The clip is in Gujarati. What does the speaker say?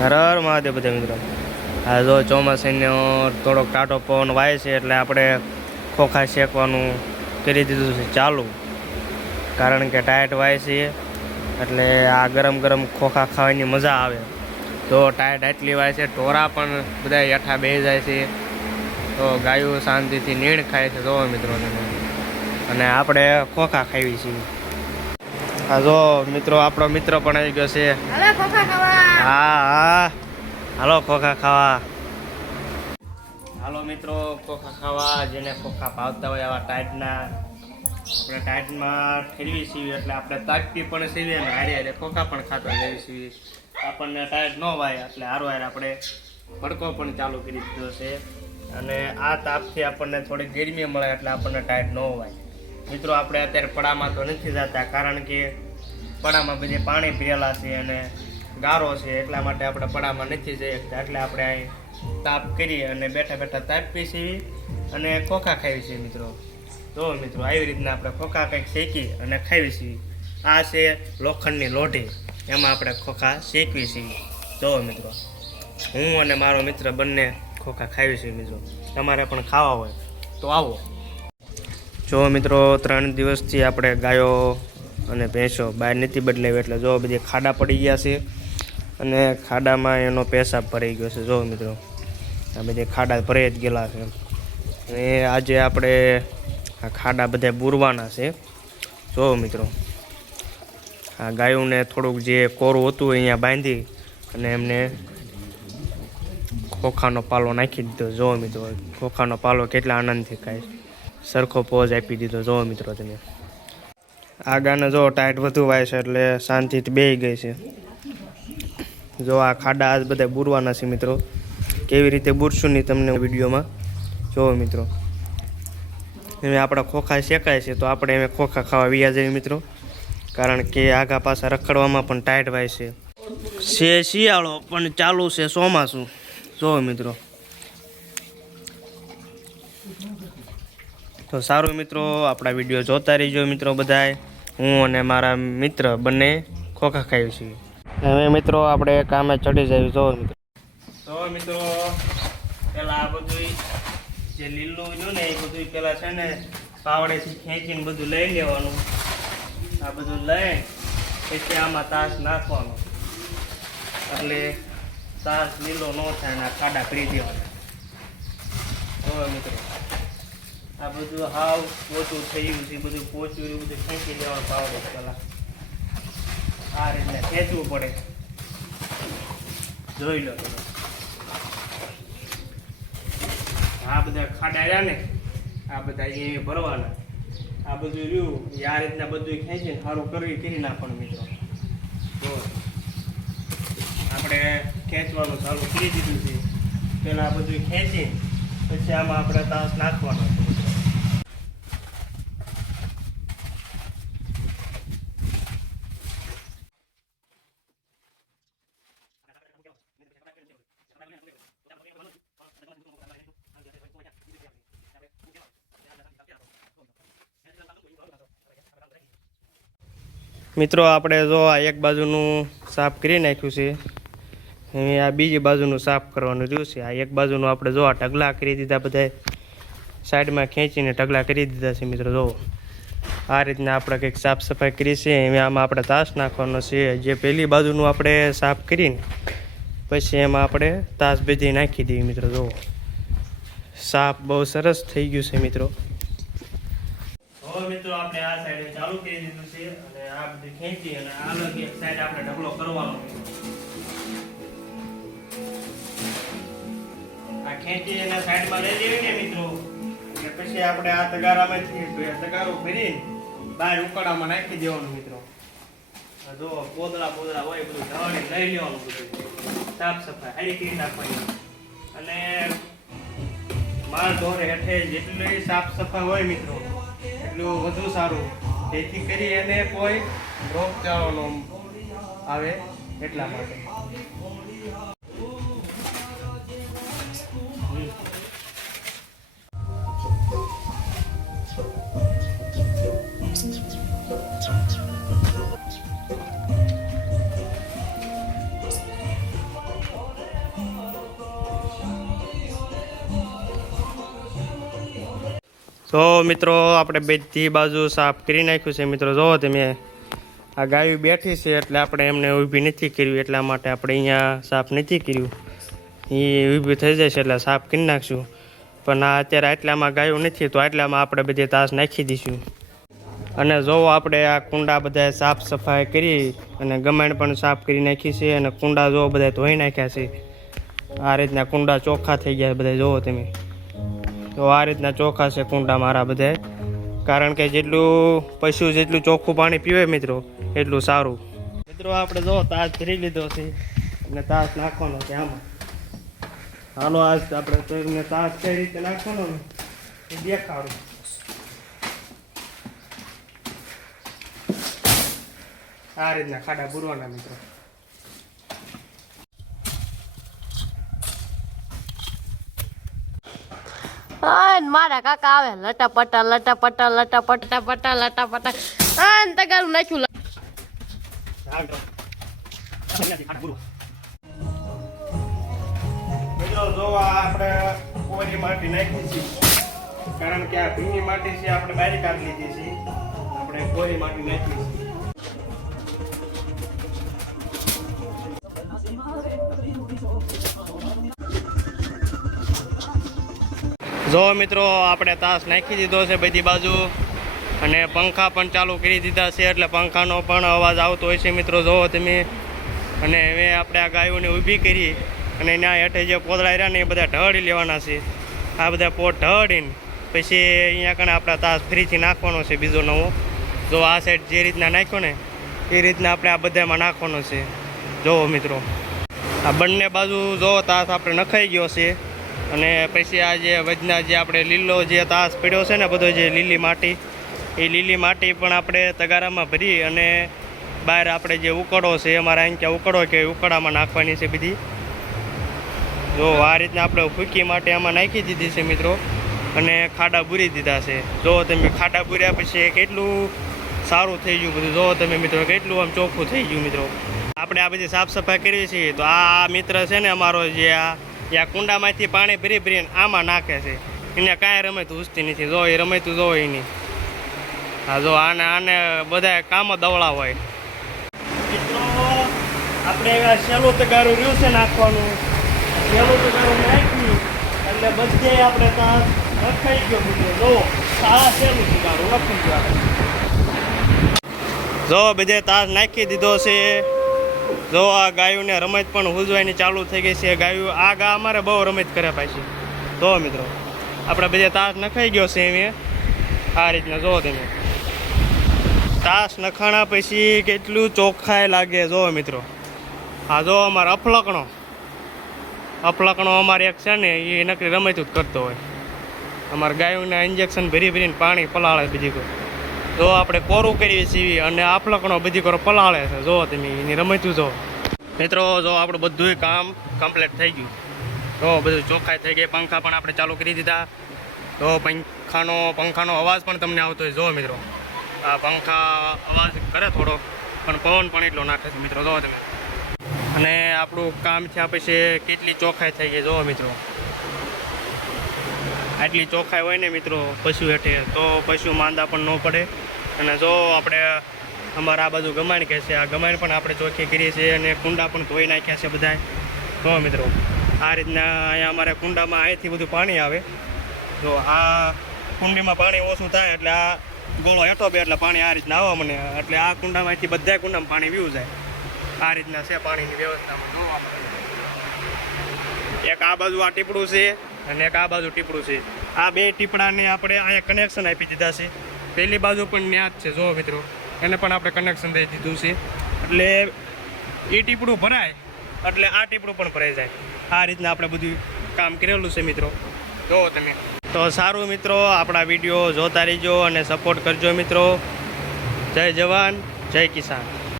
હર હર મહાદેવ બધા મિત્રો. આ જો ચોમાસાનો થોડોક ટાટો પવન વાય છે એટલે આપણે ખોખા શેકવાનું કરી દીધું છે ચાલુ, કારણ કે ટાઈટ વાય છે એટલે આ ગરમ ગરમ ખોખા ખાવાની મજા આવે. તો ટાઈટ આટલી વાય છે, ઢોરા પણ બધા હેઠા બેસી જાય છે, તો ગાયો શાંતિથી નીણ ખાય છે જો મિત્રો. અને આપણે ખોખા ખાવી છીએ. હા જો મિત્રો, આપણો મિત્ર પણ આવી ગયો છે. હા હા, હાલો ખોખા ખાવા. હાલો મિત્રો, ખોખા ખાવા. જેને ખોખા ભાવતા હોય આવા ટાઈટના, આપણે ટાઈટમાં ફેરવી છીએ એટલે આપણે તાકતી પણ સીવીએ અને હારે હારે ખોખા પણ ખાતા જઈએ છીએ. આપણને ટાઈટ ન વાય એટલે હારો હારે આપણે ભડકો પણ ચાલુ કરી દીધો છે. અને આ તાપથી આપણને થોડી ગરમી મળે એટલે આપણને ટાઈટ ન વાય. મિત્રો આપણે અત્યારે પડામાં તો નથી જતા, કારણ કે પડામાં બધી પાણી પીરેલા છે અને ગારો છે, એટલા માટે આપણે પડામાં નથી જઈ શકતા. એટલે આપણે અહીં તાપ કરી અને બેઠા બેઠા તાપ પી છીએ અને ખોખા ખાવી છીએ મિત્રો. તો મિત્રો આવી રીતના આપણે ખોખા કંઈક શેકી અને ખાવી છીએ. આ છે લોખંડની લોઢી, એમાં આપણે ખોખા શેકવી છીએ. જો મિત્રો, હું અને મારો મિત્ર બંને ખોખા ખાવી છીએ મિત્રો. તમારે પણ ખાવા હોય તો આવો. જો મિત્રો, 3 દિવસથી આપણે ગાયો અને ભેંસો બહાર નથી બદલાવી એટલે જો બધી ખાડા પડી ગયા છે અને ખાડામાં એનો પેશાબ ભરાઈ ગયો છે. જો મિત્રો, આ બધી ખાડા ભરાઈ જ ગયેલા છે અને આજે આપણે આ ખાડા બધા બુરવાના છે. જો મિત્રો, આ ગાયોને થોડુંક જે કોરું હતું અહીંયા બાંધી અને એમને ખોખાનો પાલો નાખી દીધો. જો મિત્રો, ખોખાનો પાલો કેટલા આનંદથી ખાય, સરખો પોઝ આપી દીધો. જો મિત્રો તમે, આ ગાને જો ટાઈટ વધુ વાય છે એટલે શાંતિથી બેસી ગઈ છે. જો આ ખાડા આજ બધા બુરવાના છે મિત્રો. કેવી રીતે બુરશું નહીં તમને વિડીયોમાં જો મિત્રો. એમ આપણા ખોખા શેકાય છે તો આપણે એમ ખોખા ખાવા વ્યા જઈએ મિત્રો, કારણ કે આગા પાછા રખડવામાં પણ ટાઈટ વાય છે. શિયાળો પણ ચાલુ છે ચોમાસું. જો મિત્રો, તો સારું મિત્રો, આપણા વિડીયો જોતા રહીજો મિત્રો બધાય. હું અને મારા મિત્ર બંને ખોખા ખાઈએ છીએ. હવે મિત્રો આપણે કામે ચડી જઈએ. જો મિત્રો, તો મિત્રો પેલા આ બધું જે લીલું જો ને એ બધું પેલા છે ને પાવડેથી ખેંચીને બધું લઈ લેવાનું. આ બધું લઈ પછી આમાં તાસ નાખવાનો એટલે તાસ લીલો ન થાય ને ખાડા કરી દેવાના. જો મિત્રો, આ બધું હાવ પોચું થઈ ગયું છે, બધું પોચું એવું બધું ખેંચી લેવાનું પાવડે. પેલા આ રીતે ખેંચવું પડે. જોઈ લો તમે, આ બધા ખાડા રહ્યા ને આ બધા એ ભરવાના. આ બધું રહ્યું એ આ રીતના બધું ખેંચીને સારું કરી નાખવાનું મિત્રો. તો આપણે ખેંચવાનું ચાલુ કરી દીધું છે. પેલા આ બધું ખેંચી પછી આમાં આપણે તાસ નાખવાનો છે. મિત્રો આપણે જો આ એક બાજુનું સાફ કરી નાખ્યું છે, આ બીજી બાજુનું સાફ કરવાનું રહ્યું છે. આ એક બાજુનું આપણે જો આ ઢગલા કરી દીધા, બધા સાઈડમાં ખેંચીને ઢગલા કરી દીધા છે મિત્રો. જો આ રીતના આપણે કંઈક સાફ સફાઈ કરી છે. આમાં આપણે તાસ નાખવાનો છે. જે પહેલી બાજુનું આપણે સાફ કરીને પછી એમાં આપણે તાસ બધી નાખી દઈએ મિત્રો. જો સાફ બહુ સરસ થઈ ગયું છે મિત્રો. મિત્રો આપણે આ સાઈડ ચાલુ કરી દીધું છે અને આ બધું ખેંચી અને આ અલગ એક સાઈડ આપણે ઢગલો કરવાનો. આ ખેંચી અને સાઈડમાં લઈ લેવી ને મિત્રો, એટલે પછી આપણે આ તગારામાંથી તગારો ભરી બહાર ઉકાળામાં નાખી દેવાનું મિત્રો. જો પોદળા હોય બધું ઢાળી લઈ લેવાનું, બધું સાફ સફાઈ હારી કરી નાખવાની. અને માલ ઢોર હેઠે જેટલી સાફ સફાઈ હોય મિત્રો એટલું વધુ સારું, જેથી કરી એને કોઈ રોગચાળો ન આવે એટલા માટે. તો મિત્રો આપણે બધી બાજુ સાફ કરી નાખ્યું છે મિત્રો. જોવો તમે આ ગાયું બેઠી છે એટલે આપણે એમને ઊભી નથી કર્યું, એટલા માટે આપણે અહીંયા સાફ નથી કર્યું. એ ઊભી થઈ જાય છે એટલે સાફ કરી નાખશું. પણ આ અત્યારે આટલામાં ગાયું નથી તો આટલામાં આપણે બધી તાસ નાખી દઈશું. અને જોવો આપણે આ કુંડા બધા સાફ સફાઈ કરી અને ગમાણ પણ સાફ કરી નાખી છે. અને કુંડા જોવો બધા ધોઈ નાખ્યા છે. આ રીતના કુંડા ચોખ્ખા થઈ ગયા બધા જોવો તમે. તો આ રીતના ચોખ્ખા છે કુંડા મારા બધા, કારણ કે જેટલું પશુ જેટલું ચોખ્ખું પાણી પીવે મિત્રો એટલું સારું. મિત્રો આપણે જો તાસ ભરી લીધો છે અને તાસ નાખવાનો છે આમાં. હાલો આજ આપણે તમને તાસ કઈ રીતે નાખવાનો ને એ દેખાડું. આ રીતના ખાડા પૂરવાના મિત્રો. મારા કાકા આવે લટાપટા લટાપટા લટાપટા પટા લટાપટા તગારું નાખ્યું. મિત્રો જો આપણે કોરી માટી નાખી છે, કારણ કે આ ભીની માટી છે આપણે બારી કાઢી લીધી છે. આપણે કોરી માટી નાખી છે. જો મિત્રો આપણે તાસ નાખી દીધો છે બધી બાજુ અને પંખા પણ ચાલુ કરી દીધા છે, એટલે પંખાનો પણ અવાજ આવતો હોય છે મિત્રો. જોવો તમે. અને હવે આપણે આ ગાયોને ઊભી કરી અને એના હેઠે જે પોદળા રહ્યા ને એ બધા ઢળી લેવાના છે. આ બધા પોટ ઢળીને પછી અહીંયા કણે આપણા તાસ ફરીથી નાખવાનો છે બીજો નવો. જો આ સાઈડ જે રીતના નાખ્યો ને એ રીતના આપણે આ બધામાં નાખવાનો છે. જોવો મિત્રો આ બંને બાજુ જો તાસ આપણે નખાઈ ગયો છે. અને પછી આ જે વજના જે આપણે લીલો જે તાસ પડ્યો છે ને બધો જે લીલી માટી, એ લીલી માટી પણ આપણે તગારામાં ભરી અને બહાર આપણે જે ઉકળો છે અમારા અહીં ત્યાં ઉકળો કે ઉકળામાં નાખવાની છે બધી. જો આ રીતના આપણે ફૂકી માટી આમાં નાખી દીધી છે મિત્રો અને ખાડા બૂરી દીધા છે. જો તમે ખાડા બૂર્યા પછી કેટલું સારું થઈ ગયું બધું. જો તમે મિત્રો કેટલું આમ ચોખ્ખું થઈ ગયું મિત્રો. આપણે આ બધી સાફ સફાઈ કરીએ છીએ તો આ મિત્ર છે ને અમારો જે આ કુંડામાંથી પાણી ભરી ભરીને આમાં નાખે છે. એને કાંઈ રમત ઉસતી નથી. જો એ રમતું જો એની. હા જો આને બધા કામ દવડા હોય. મિત્રો આપણે સહેલું તગારું રહ્યું છે નાખવાનું. સહેલું તગારું નાખી એટલે બધે આપણે ત્યાં નખાઈ ગયો મિત્રો. જો આ સહેલું તગારું નખાઈ ગયું. જો બધે તાસ નાખી દીધો છે. જો આ ગાયોને રમત પણ હુજવાની ચાલુ થઈ ગઈ છે. ગાયો આ ગા અમારે બહુ રમત કરે પાછી. જો મિત્રો આપણે બધે તાસ નખાઈ ગયો છે. એમ આ રીતના જો તમે તાસ નખાણા પછી કેટલું ચોખ્ખાઈ લાગે. જો મિત્રો હા જો અમારે અફલકણો અમારે એક છે ને એ નકરી રમતું જ કરતો હોય. અમારે ગાયોને ઇન્જેક્શન ભરી ભરીને પાણી પલાળે બધી કોઈ. જો આપણે કોરું કરીએ છીએ અને અફલકણો બધી કરો પલાળે છે. જો તમે એની રમતું જો મિત્રો. જો આપણું બધું કામ કમ્પ્લીટ થઈ ગયું. તો બધું ચોખ્ખાઈ થઈ ગઈ. પંખા પણ આપણે ચાલુ કરી દીધા. તો પંખાનો અવાજ પણ તમને આવતો હોય. જો મિત્રો આ પંખા અવાજ કરે થોડો, પણ પવન પણ એટલો નાખે છે મિત્રો. જો તમે. અને આપણું કામ થયા પછી કેટલી ચોખ્ખાઈ થઈ ગઈ. જો મિત્રો આટલી ચોખ્ખાઈ હોય ને મિત્રો પશુ હેઠે તો પશુ માંદા પણ ન પડે. અને જો આપણે અમારા આ બાજુ ગમાણ કહે છે, આ ગમાણ પણ આપણે ચોખ્ખી કરીએ છીએ અને કુંડા પણ ધોઈ નાખ્યા છે બધા. તો મિત્રો આ રીતના અહીંયા અમારે કુંડામાં અહીંથી બધું પાણી આવે. જો આ કુંડીમાં પાણી ઓછું થાય એટલે આ ગોળો હેઠો બે એટલે પાણી આ રીતના આવવા મને, એટલે આ કુંડામાંથી બધા કુંડામાં પાણી પીવું જાય. આ રીતના છે પાણીની વ્યવસ્થામાં. જોવા મળે એક આ બાજુ આ ટીપડું છે અને એક આ બાજુ ટીપડું છે. આ બે ટીપડાને આપણે અહીંયા કનેક્શન આપી દીધા છે. પેલી બાજુ પણ ન્યા જ છે. જો મિત્રો એને પણ આપણે કનેક્શન દઈ દીધું છે, એટલે એ ટીપડું ભરાય એટલે આ ટીપડું પણ ભરાઈ જાય. આ રીતના આપણે બધું કામ કરેલું છે મિત્રો. જો તમે તો સારું મિત્રો, આપણા વિડીયો જોતા રહીજો અને સપોર્ટ કરજો મિત્રો. જય જવાન જય કિસાન.